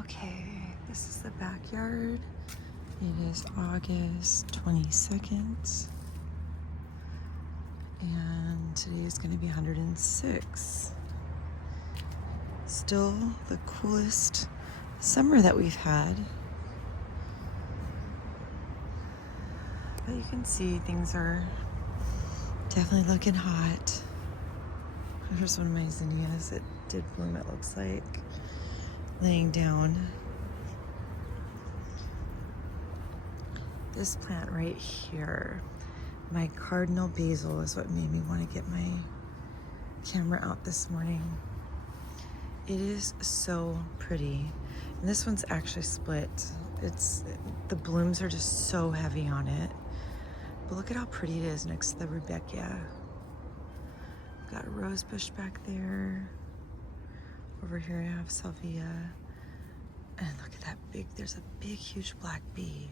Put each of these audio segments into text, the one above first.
Okay, this is the backyard. It is August 22nd. And today is going to be 106. Still the coolest summer that we've had. But you can see things are definitely looking hot. Here's one of my zinnias. It did bloom, it looks like, laying down. This plant right here, my Cardinal Basil, is what made me want to get my camera out this morning. It is so pretty. And this one's actually split. The blooms are just so heavy on it. But look at how pretty it is next to the Rebecca. Got a rose bush back there. Over here I have salvia. And look at that there's a big, huge black bee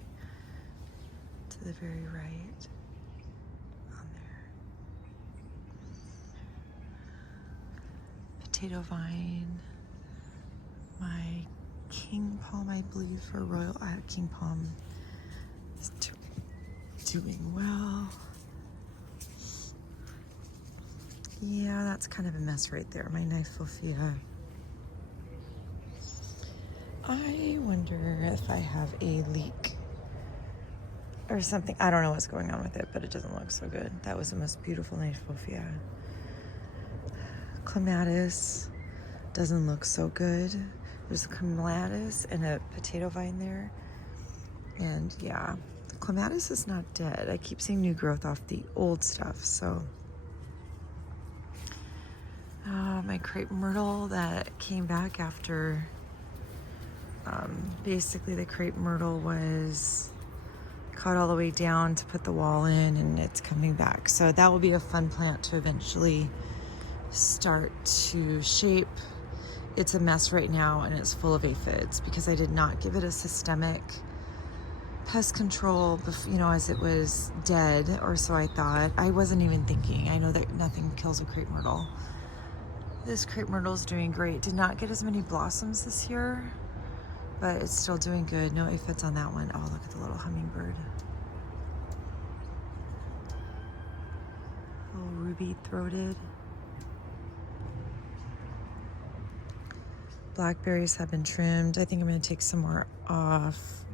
to the very right on there. Potato vine. My king palm, I believe, for royal king palm is doing well. Yeah, that's kind of a mess right there. My Nymphophia. I wonder if I have a leak or something. I don't know what's going on with it, but it doesn't look so good. That was the most beautiful Nymphophia. Clematis doesn't look so good. There's a clematis and a potato vine there. And yeah, the clematis is not dead. I keep seeing new growth off the old stuff, so. My crepe myrtle that came back after, basically the crepe myrtle was cut all the way down to put the wall in, and it's coming back. So that will be a fun plant to eventually start to shape. It's a mess right now and it's full of aphids because I did not give it a systemic pest control, as it was dead, or so I thought. I wasn't even thinking. I know that nothing kills a crepe myrtle. This crepe myrtle is doing great. Did not get as many blossoms this year, but it's still doing good. No aphids on that one. Oh, look at the little hummingbird. Oh, ruby-throated. Blackberries have been trimmed. I think I'm going to take some more off.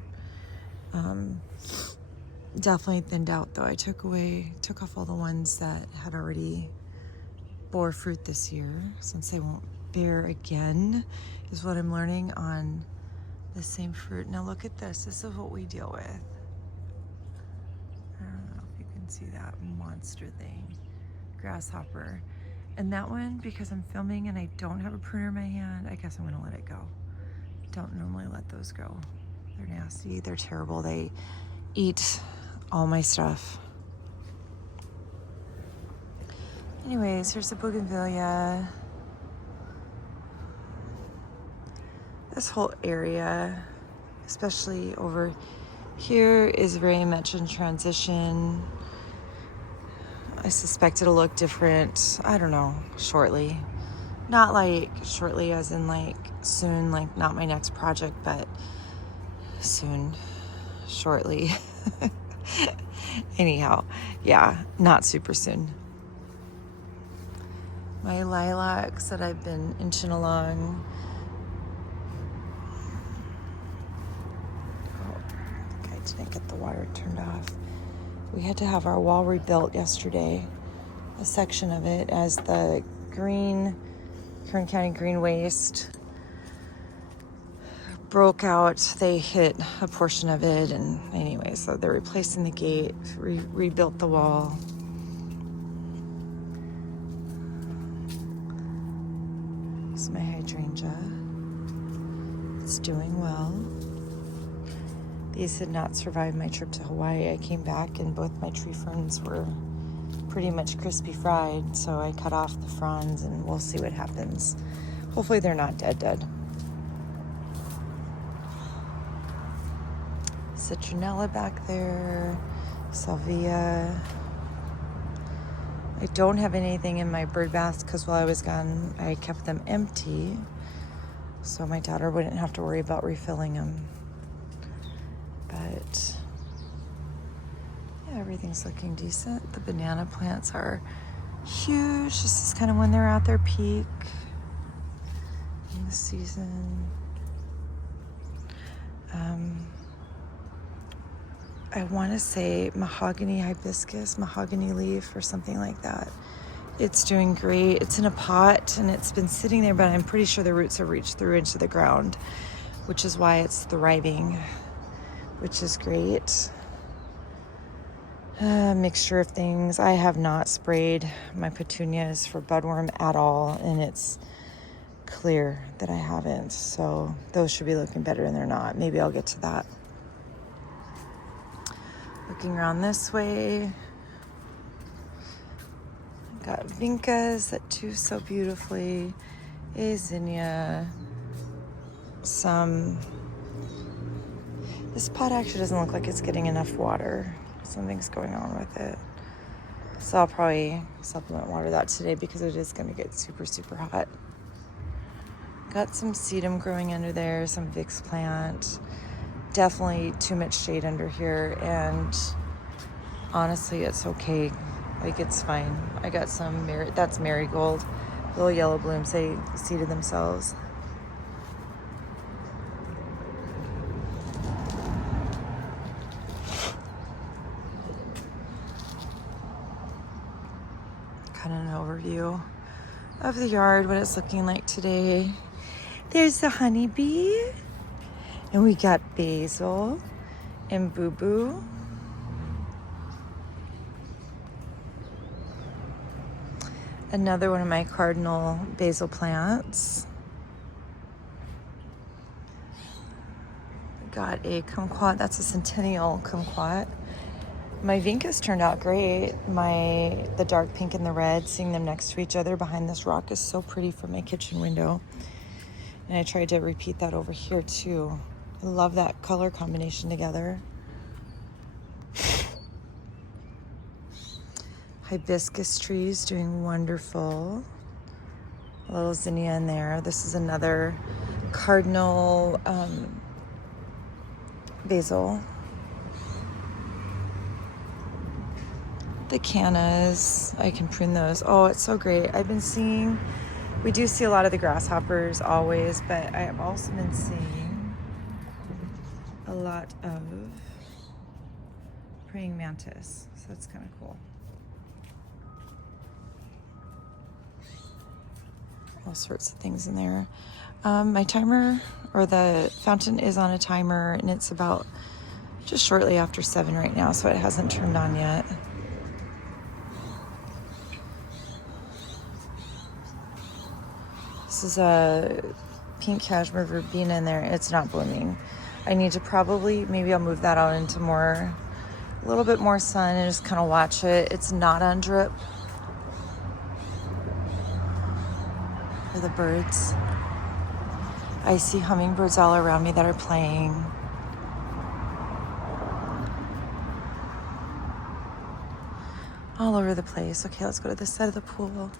Definitely thinned out though. I took off all the ones that had already bore fruit this year, since they won't bear again, is what I'm learning on the same fruit. Now look at this. This is what we deal with. I don't know if you can see that monster thing. Grasshopper. And that one, because I'm filming and I don't have a pruner in my hand, I guess I'm gonna let it go. Don't normally let those go. They're nasty, they're terrible. They eat all my stuff. Anyways, here's the bougainvillea. This whole area, especially over here, is very much in transition. I suspect it'll look different, I don't know, shortly. Not like shortly as in like soon, like not my next project, but soon, shortly. Anyhow, yeah, not super soon. My lilacs that I've been inching along. Oh, I think I didn't get the wire turned off. We had to have our wall rebuilt yesterday, a section of it, as the Kern County Green Waste broke out. They hit a portion of it, and anyway, so they're replacing the gate, rebuilt the wall. This is my hydrangea. It's doing well. These had not survived my trip to Hawaii. I came back and both my tree ferns were pretty much crispy fried, so I cut off the fronds and we'll see what happens. Hopefully they're not dead. Citronella back there, salvia. I don't have anything in my bird baths because while I was gone, I kept them empty. so my daughter wouldn't have to worry about refilling them. But yeah, everything's looking decent. The banana plants are huge. This is kind of when they're at their peak in the season. I want to say mahogany hibiscus, mahogany leaf, or something like that. It's doing great. It's in a pot and it's been sitting there, but I'm pretty sure the roots have reached through into the ground, which is why it's thriving, which is great. Mixture of things. I have not sprayed my petunias for budworm at all, and it's clear that I haven't. So those should be looking better, and they're not. Maybe I'll get to that. Looking around this way, got vincas that do so beautifully, a zinnia, this pot actually doesn't look like it's getting enough water. Something's going on with it. So I'll probably supplement water that today because it is going to get super, super hot. Got some sedum growing under there, some Vicks plant. Definitely too much shade under here, and honestly, it's okay. Like, it's fine. I got some, that's marigold. Little yellow blooms, they seeded themselves. Kind of an overview of the yard, what it's looking like today. There's the HoneyBee. And we got Basil and Boo Boo. Another one of my Cardinal Basil plants. Got a kumquat, that's a centennial kumquat. My vincas turned out great. The dark pink and the red, seeing them next to each other behind this rock is so pretty from my kitchen window. And I tried to repeat that over here too. I love that color combination together. Hibiscus trees doing wonderful. A little zinnia in there. This is another Cardinal Basil. The cannas, I can prune those. Oh, it's so great. We do see a lot of the grasshoppers always, but I have also been seeing a lot of praying mantis, so that's kind of cool. All sorts of things in there. My timer, or the fountain, is on a timer, and it's about just shortly after 7 right now, so it hasn't turned on yet. This is a pink cashmere verbena in there. It's not blooming. I need to maybe I'll move that out into a little bit more sun and just kind of watch it. It's not on drip. For the birds. I see hummingbirds all around me that are playing. All over the place. Okay, let's go to this side of the pool.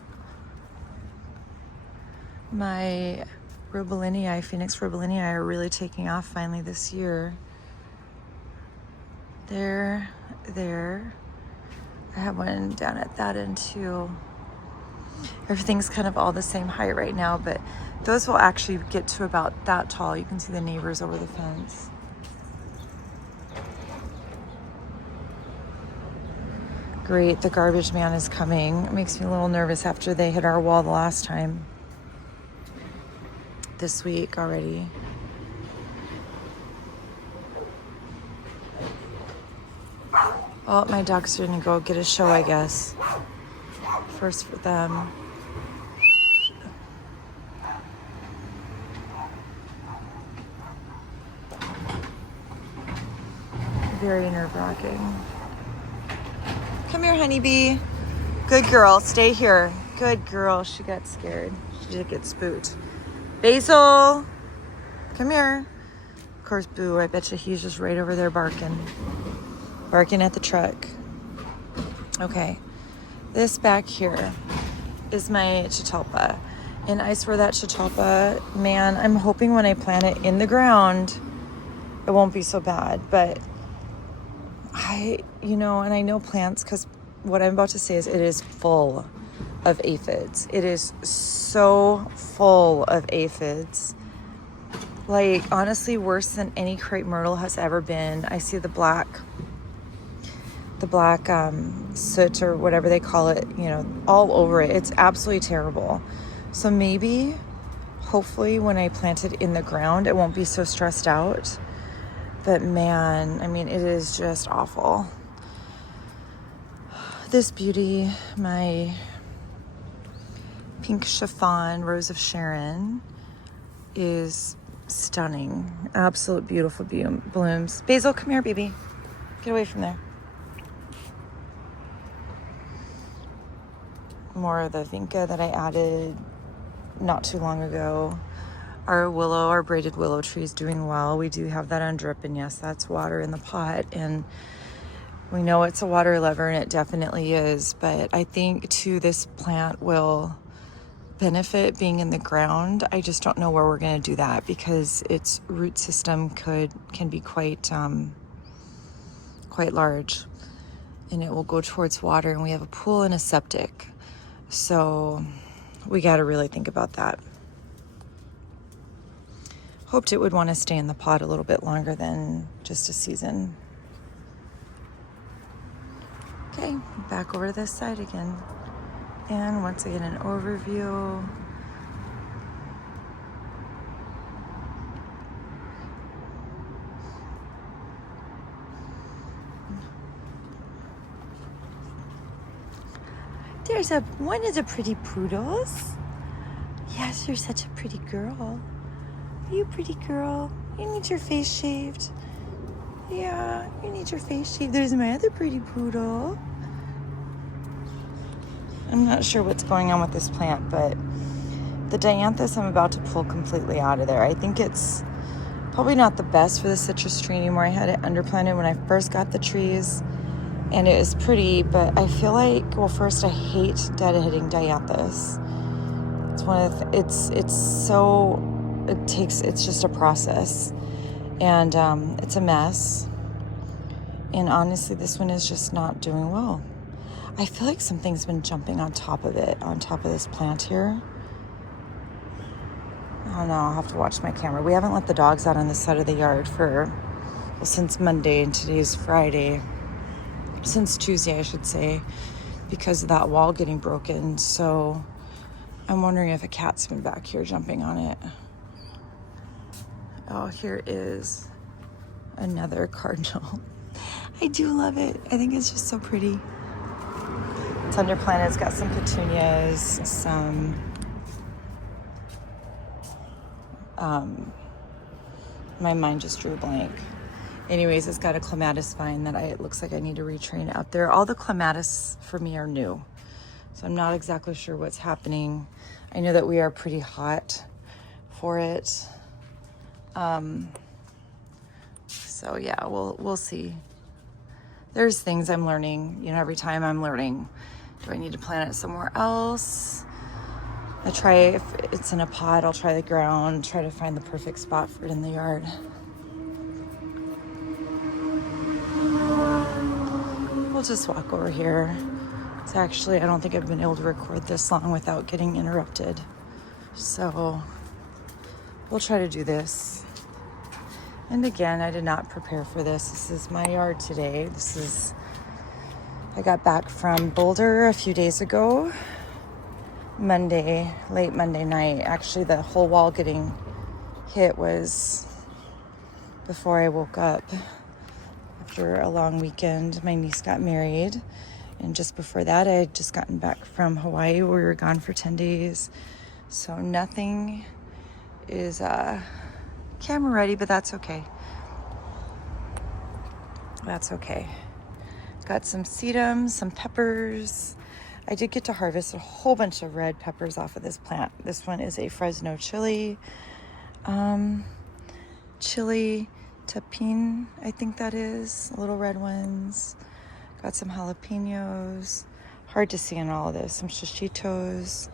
My Phoenix Robelinii are really taking off finally this year. There. I have one down at that end too. Everything's kind of all the same height right now, but those will actually get to about that tall. You can see the neighbors over the fence. Great, the garbage man is coming. It makes me a little nervous after they hit our wall the last time. This week already. Oh, my dogs are gonna go get a show, I guess. First for them. Very nerve-wracking. Come here, HoneyBee. Good girl, stay here. Good girl, she got scared. She did get spooked. Basil, come here. Of course, Boo, I bet you he's just right over there barking at the truck. Okay, this back here is my Chitalpa. And I swear that Chachapa, man, I'm hoping when I plant it in the ground, it won't be so bad. But and I know plants, because what I'm about to say is it is full of aphids. It is so full of aphids. Like, honestly, worse than any crepe myrtle has ever been. I see the black soot or whatever they call it, all over it. It's absolutely terrible. So maybe, hopefully, when I plant it in the ground, it won't be so stressed out. But man, I mean, it is just awful. This beauty, my pink chiffon Rose of Sharon, is stunning. Absolute beautiful blooms. Basil, come here, baby. Get away from there. More of the vinca that I added not too long ago. Our braided willow tree is doing well. We do have that on drip, and yes, that's water in the pot, and we know it's a water lover, and it definitely is. But I think too, this plant will benefit being in the ground. I just don't know where we're going to do that, because its root system can be quite large, and it will go towards water, and we have a pool and a septic, so we got to really think about that. Hoped it would want to stay in the pot a little bit longer than just a season. Okay, back over to this side again. And once again, an overview. There's one of the pretty poodles. Yes, you're such a pretty girl. Are you a pretty girl? You need your face shaved. Yeah, you need your face shaved. There's my other pretty poodle. I'm not sure what's going on with this plant, but the dianthus I'm about to pull completely out of there. I think it's probably not the best for the citrus tree anymore. I had it underplanted when I first got the trees, and it was pretty, but I feel like, well, first, I hate deadheading dianthus. It's one of the, it's just a process, and it's a mess. And honestly, this one is just not doing well. I feel like something's been jumping on top of this plant here. I don't know, I'll have to watch my camera. We haven't let the dogs out on this side of the yard since Monday, and today's Friday. Since Tuesday, I should say, because of that wall getting broken. So I'm wondering if a cat's been back here jumping on it. Oh, here is another cardinal. I do love it. I think it's just so pretty. It's underplanted. It's got some petunias, some my mind just drew a blank. Anyways, it's got a clematis vine that it looks like I need to retrain out there. All the clematis for me are new, so I'm not exactly sure what's happening. I know that we are pretty hot for it. So yeah, we'll see. There's things I'm learning, every time I'm learning. Do I need to plant it somewhere else? I try, if it's in a pot, I'll try the ground, try to find the perfect spot for it in the yard. We'll just walk over here. It's actually, I don't think I've been able to record this long without getting interrupted. So we'll try to do this. And again, I did not prepare for this. This is my yard today. I got back from Boulder a few days ago. Late Monday night. Actually, the whole wall getting hit was before I woke up. After a long weekend, my niece got married. And just before that, I had just gotten back from Hawaii, where we were gone for 10 days. So nothing is camera ready, but that's okay. That's okay. Got some sedums, some peppers. I did get to harvest a whole bunch of red peppers off of this plant. This one is a Fresno chili. Chili tapin, I think that is. Little red ones. Got some jalapenos. Hard to see in all of this. Some shishitos.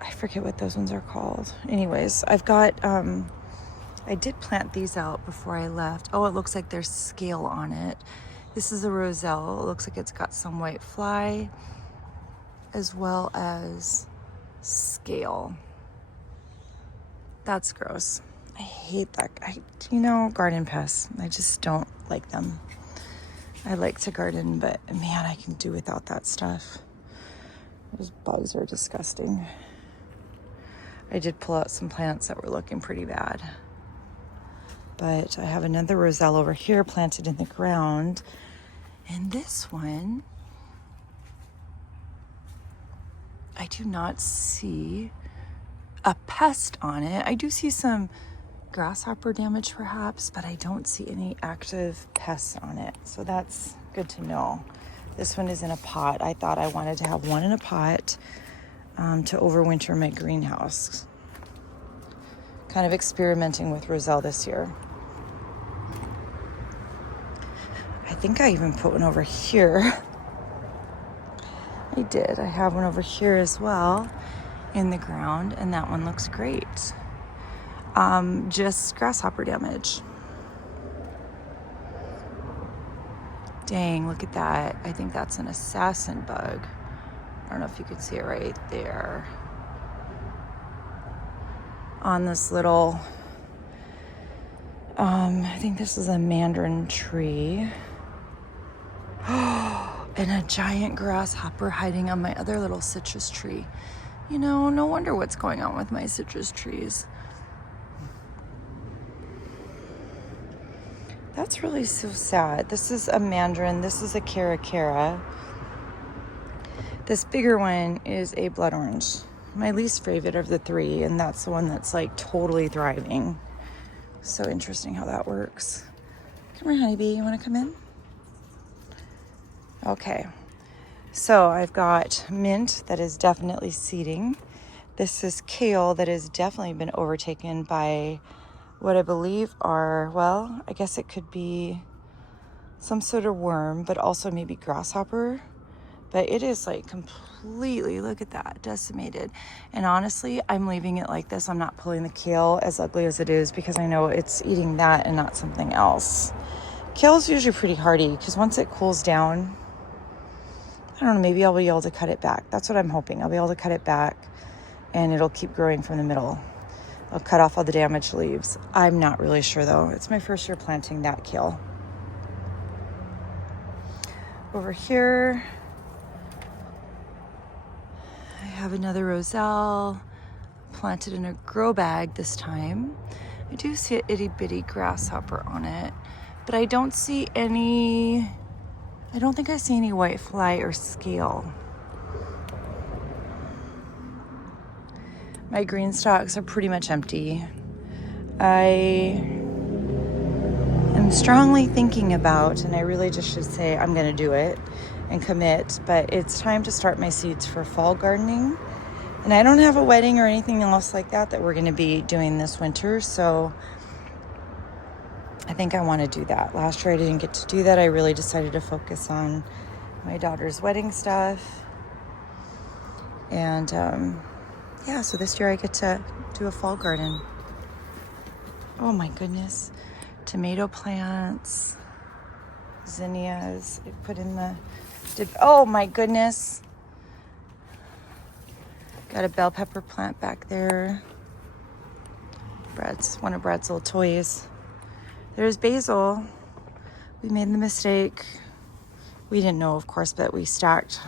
I forget what those ones are called. Anyways, I've got, I did plant these out before I left. Oh, it looks like there's scale on it. This is a roselle. It looks like it's got some white fly as well as scale. That's gross. I hate that. Garden pests. I just don't like them. I like to garden, but man, I can do without that stuff. Those bugs are disgusting. I did pull out some plants that were looking pretty bad. But I have another roselle over here planted in the ground. And this one, I do not see a pest on it. I do see some grasshopper damage perhaps, but I don't see any active pests on it. So that's good to know. This one is in a pot. I thought I wanted to have one in a pot to overwinter my greenhouse. Kind of experimenting with roselle this year. I think I even put one over here. I did. I have one over here as well in the ground, and that one looks great. Just grasshopper damage. Dang, look at that. I think that's an assassin bug. I don't know if you can see it right there. On this little, I think this is a mandarin tree. And a giant grasshopper hiding on my other little citrus tree. No wonder what's going on with my citrus trees. That's really so sad. This is a mandarin. This is a caracara. This bigger one is a blood orange. My least favorite of the three, and that's the one that's like totally thriving. So interesting how that works. Come here, HoneyBee. You want to come in? Okay. So I've got mint that is definitely seeding. This is kale that has definitely been overtaken by what I believe are, well, I guess it could be some sort of worm, but also maybe grasshopper. But it is like completely, look at that, decimated. And honestly, I'm leaving it like this. I'm not pulling the kale, as ugly as it is, because I know it's eating that and not something else. Kale's usually pretty hardy because once it cools down, I don't know, maybe I'll be able to cut it back. That's what I'm hoping. I'll be able to cut it back and it'll keep growing from the middle. I'll cut off all the damaged leaves. I'm not really sure though. It's my first year planting that kale. Over here, I have another roselle planted in a grow bag this time. I do see an itty bitty grasshopper on it, but I don't think I see any white fly or scale. My green stalks are pretty much empty. I am strongly thinking about, and I really just should say I'm gonna do it and commit, but it's time to start my seeds for fall gardening. And I don't have a wedding or anything else like that we're gonna be doing this winter, so I think I wanna do that. Last year I didn't get to do that. I really decided to focus on my daughter's wedding stuff. And yeah, so this year I get to do a fall garden. Oh my goodness. Tomato plants, zinnias. I put in the, oh my goodness. Got a bell pepper plant back there. One of Brad's little toys. There's basil. We made the mistake. We didn't know, of course, but we stacked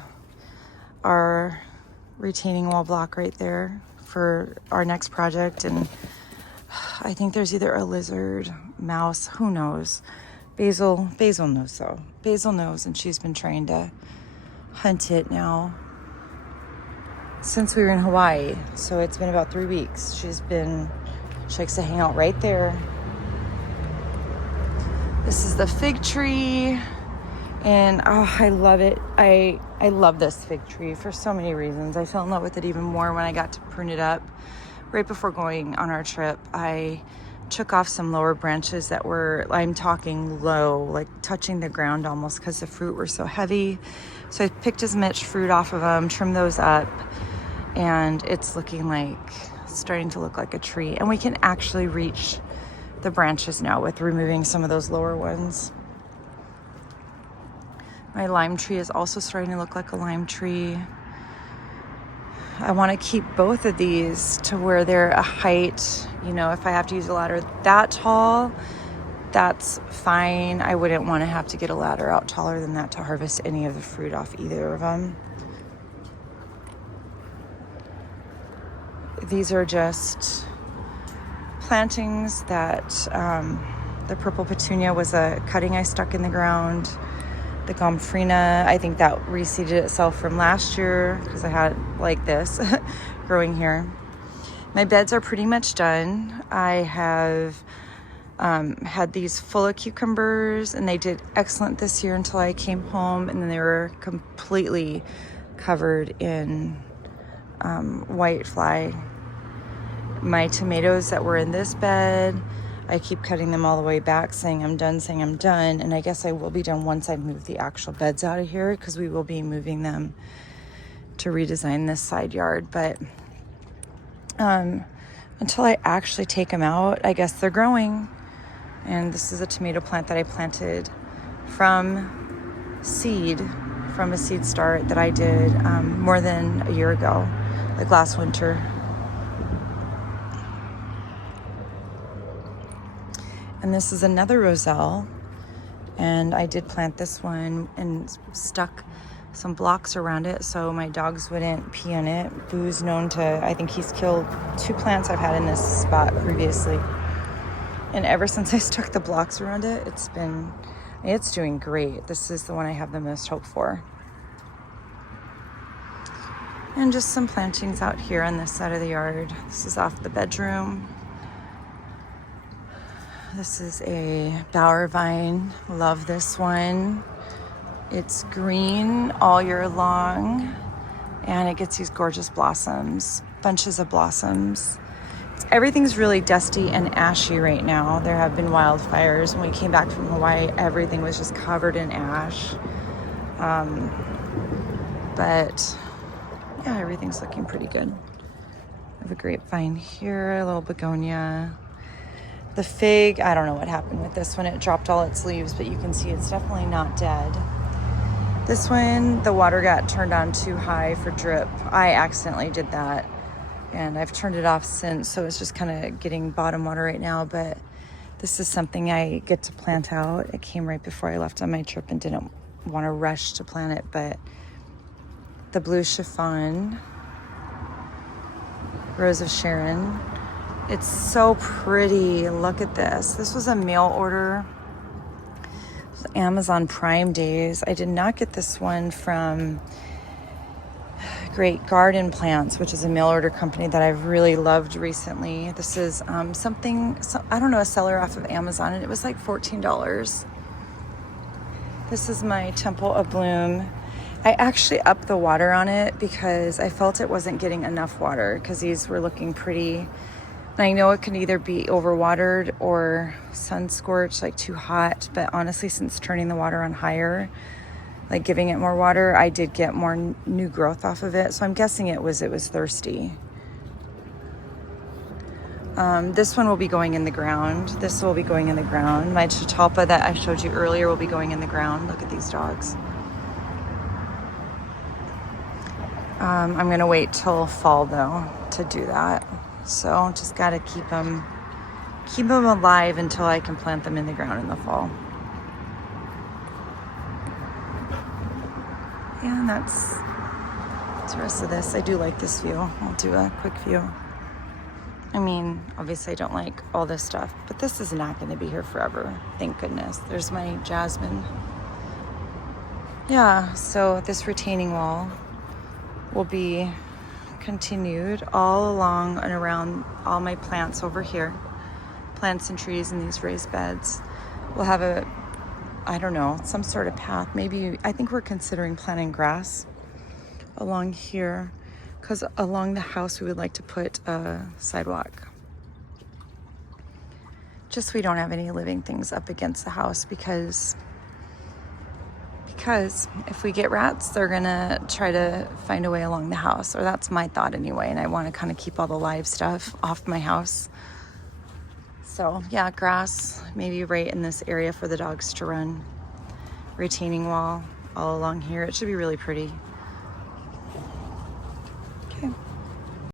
our retaining wall block right there for our next project, and I think there's either a lizard, mouse, who knows. Basil knows though. Basil knows, and she's been trying to hunt it now since we were in Hawaii. So it's been about 3 weeks. She likes to hang out right there. This is the fig tree. And oh, I love it. I love this fig tree for so many reasons. I fell in love with it even more when I got to prune it up. Right before going on our trip, I took off some lower branches that were, I'm talking low, like touching the ground almost, because the fruit were so heavy. So I picked as much fruit off of them, trimmed those up, and it's starting to look like a tree. And we can actually reach the branches now with removing some of those lower ones. My lime tree is also starting to look like a lime tree. I want to keep both of these to where they're a height, you know, if I have to use a ladder that tall, that's fine. I wouldn't want to have to get a ladder out taller than that to harvest any of the fruit off either of them. These are just plantings that the purple petunia was a cutting I stuck in the ground. The gomphrena, I think that reseeded itself from last year because I had like this growing here. My beds are pretty much done. I have had these full of cucumbers, and they did excellent this year until I came home, and then they were completely covered in white fly. My tomatoes that were in this bed, I keep cutting them all the way back, saying I'm done, and I guess I will be done once I've moved the actual beds out of here, because we will be moving them to redesign this side yard. But until I actually take them out, I guess they're growing. And this is a tomato plant that I planted from a seed start that I did more than a year ago, like last winter. And this is another roselle, and I did plant this one and stuck some blocks around it so my dogs wouldn't pee on it. Boo's known to, I think he's killed 2 plants I've had in this spot previously. And ever since I stuck the blocks around it, it's doing great. This is the one I have the most hope for. And just some plantings out here on this side of the yard. This is off the bedroom. This is a bower vine. Love this one. It's green all year long, and it gets these gorgeous blossoms, bunches of blossoms. Everything's really dusty and ashy right now. There have been wildfires. When we came back from Hawaii, everything was just covered in ash. But yeah, everything's looking pretty good. I have a grapevine here, a little begonia. The fig, I don't know what happened with this one. It dropped all its leaves, but you can see it's definitely not dead. This one, the water got turned on too high for drip. I accidentally did that, and I've turned it off since, so it's just kind of getting bottom water right now. But this is something I get to plant out. It came right before I left on my trip and didn't want to rush to plant it. But the blue chiffon, Rose of Sharon. It's so pretty. Look at this. This was a mail order. Amazon Prime days. I did not get this one from Great Garden Plants, which is a mail order company that I've really loved recently. This is I don't know, a seller off of Amazon, and it was like $14. This is my Temple of Bloom. I actually upped the water on it because I felt it wasn't getting enough water, because these were looking pretty. And I know it can either be overwatered or sun scorched, like too hot. But honestly, since turning the water on higher, like giving it more water, I did get more new growth off of it. So I'm guessing it was thirsty. This one will be going in the ground. This will be going in the ground. My chatalpa that I showed you earlier will be going in the ground. Look at these dogs. I'm gonna wait till fall though to do that. So just gotta keep them alive until I can plant them in the ground in the fall. Yeah, and that's the rest of this. I do like this view. I'll do a quick view. I mean, obviously I don't like all this stuff, but this is not going to be here forever. Thank goodness. There's my jasmine. Yeah, so this retaining wall will be continued all along and around all my plants over here. Plants and trees in these raised beds. We'll have some sort of path. Maybe, I think we're considering planting grass along here, because along the house we would like to put a sidewalk. Just we don't have any living things up against the house because because if we get rats, they're gonna try to find a way along the house, or that's my thought anyway, and I want to kind of keep all the live stuff off my house. So yeah, grass, maybe right in this area for the dogs to run. Retaining wall all along here. It should be really pretty. Okay.